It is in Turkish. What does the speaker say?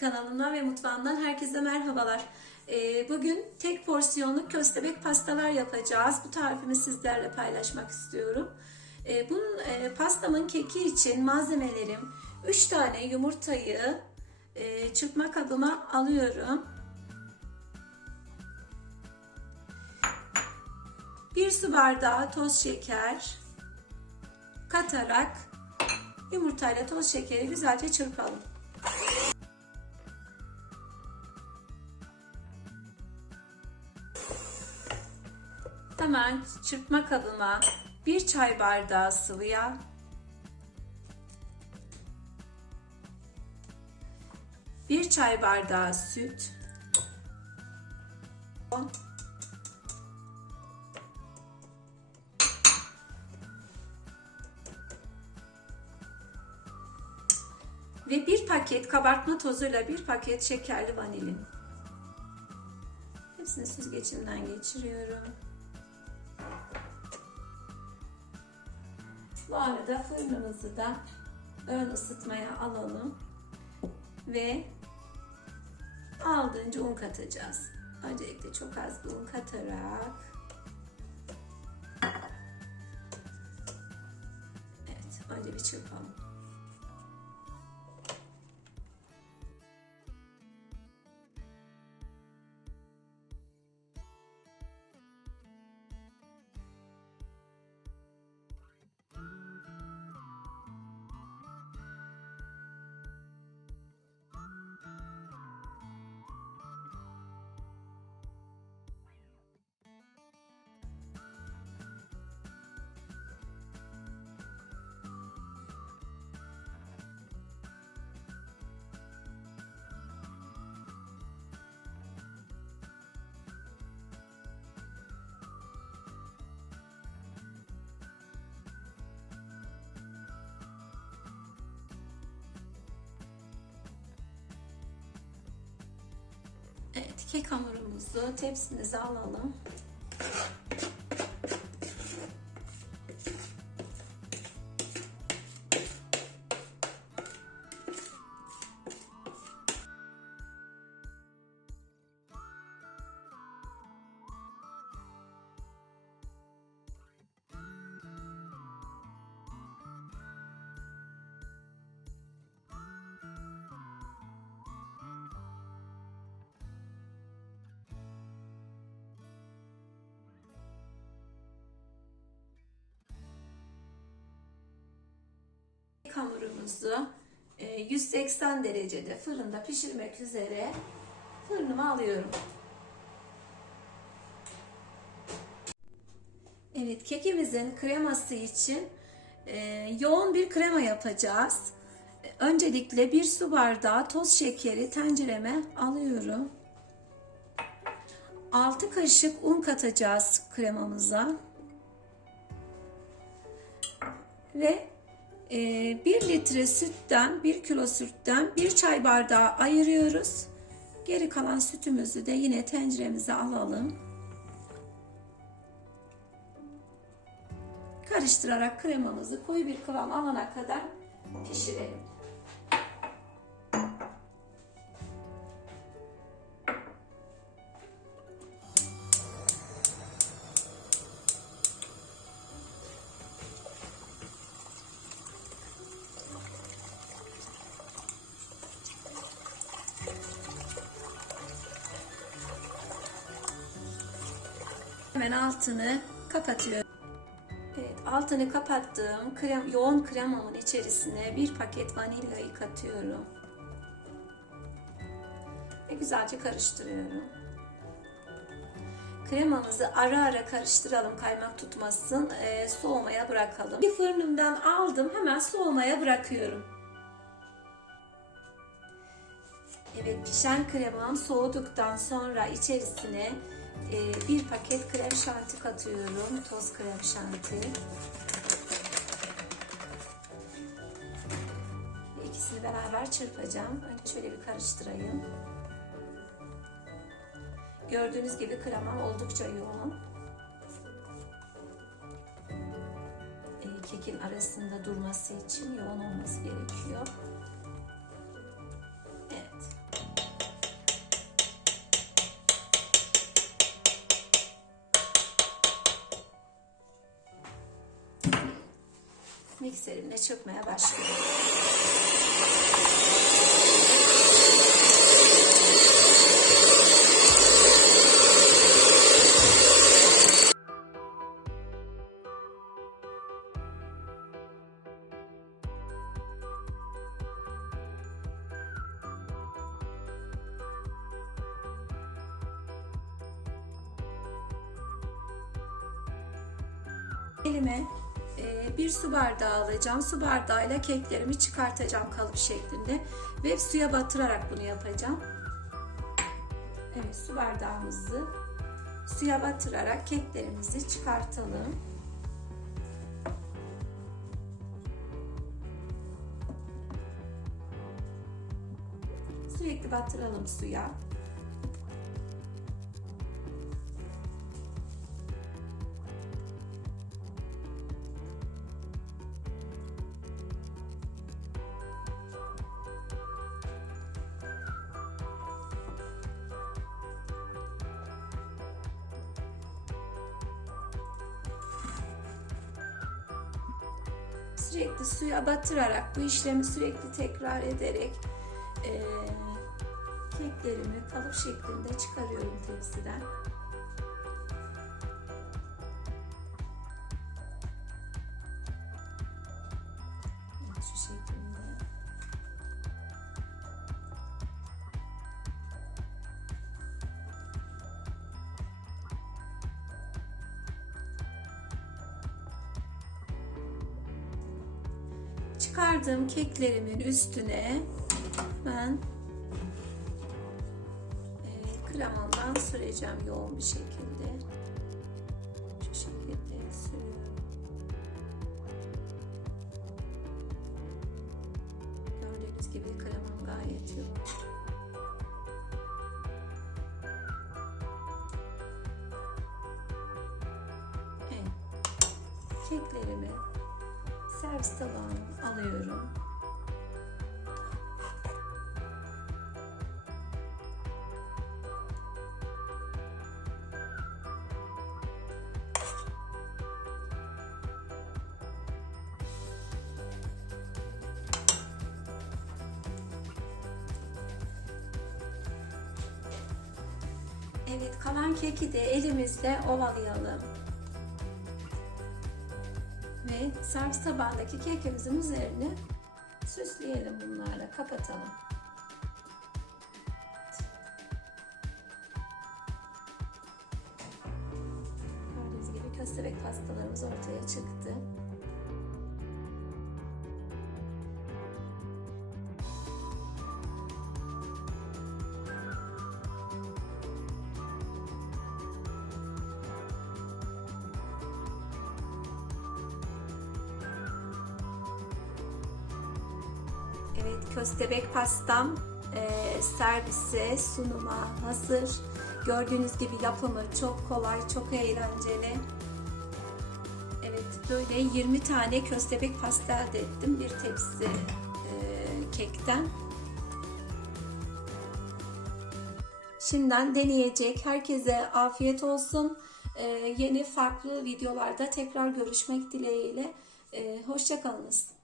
Kanalımdan ve mutfağımdan herkese merhabalar. Ee, Bugün tek porsiyonluk köstebek pastalar yapacağız. Bu tarifimi sizlerle paylaşmak istiyorum. Ee, Bunun e, pastamın keki için malzemelerim 3 tane yumurtayı e, çırpma kabıma alıyorum. 1 su bardağı toz şeker katarak yumurtayla toz şekeri güzelce çırpalım. Hemen çırpma kabıma bir çay bardağı sıvı yağ, bir çay bardağı süt, ve bir paket kabartma tozuyla bir paket şekerli vanilin. Hepsini süzgecimden geçiriyorum. Bu arada fırınımızı da ön ısıtmaya alalım ve aldığınca un katacağız. Öncelikle çok az bir un katarak Evet, önce bir çırpalım. Evet, kek hamurumuzu tepsimize alalım. Hamurumuzu e, 180 derecede fırında pişirmek üzere fırınıma alıyorum. Evet, kekimizin kreması için e, yoğun bir krema yapacağız. E, Öncelikle bir su bardağı toz şekeri tencereme alıyorum. 6 kaşık un katacağız kremamıza. Ve 1 litre sütten, 1 kilo sütten 1 çay bardağı ayırıyoruz. Geri kalan sütümüzü de yine tenceremize alalım. Karıştırarak kremamızı koyu bir kıvam alana kadar pişirelim. Hemen altını kapatıyorum. Evet, altını kapattığım krem, yoğun kremamın içerisine bir paket vanilyayı katıyorum. Ve güzelce karıştırıyorum. Kremamızı ara ara karıştıralım kaymak tutmasın. Ee, soğumaya bırakalım. Bir fırınımdan aldım hemen soğumaya bırakıyorum. Evet pişen kremam soğuduktan sonra içerisine e, bir paket krem şanti katıyorum. Toz krem şanti. Ve ikisini beraber çırpacağım. Önce şöyle bir karıştırayım. Gördüğünüz gibi kremam oldukça yoğun. E, kekin arasında durması için yoğun olması gerekiyor. Mikserimle çırpmaya başlıyorum. Elime bir su bardağı alacağım. Su bardağıyla keklerimi çıkartacağım kalıp şeklinde ve suya batırarak bunu yapacağım. Evet su bardağımızı suya batırarak keklerimizi çıkartalım. Sürekli batıralım suya. Sürekli suya batırarak bu işlemi sürekli tekrar ederek e, keklerimi kalıp şeklinde çıkarıyorum tepsiden. Şu şekilde. Çıkardığım keklerimin üstüne ben e, süreceğim yoğun bir şekilde. Şu şekilde sürüyorum. Gördüğünüz gibi kremam gayet yoğun. Evet. Keklerimi servis tabağına alıyorum. Evet kalan keki de elimizle ovalayalım ve servis tabağındaki kekimizin üzerine süsleyelim bunlarla kapatalım. Gördüğünüz gibi köstebek pastalarımız ortaya çıktı. Evet, köstebek pastam e, servise, sunuma hazır. Gördüğünüz gibi yapımı çok kolay, çok eğlenceli. Evet, böyle 20 tane köstebek pasta elde ettim bir tepsi e, kekten. Şimdiden deneyecek herkese afiyet olsun. E, yeni farklı videolarda tekrar görüşmek dileğiyle. E, Hoşçakalınız.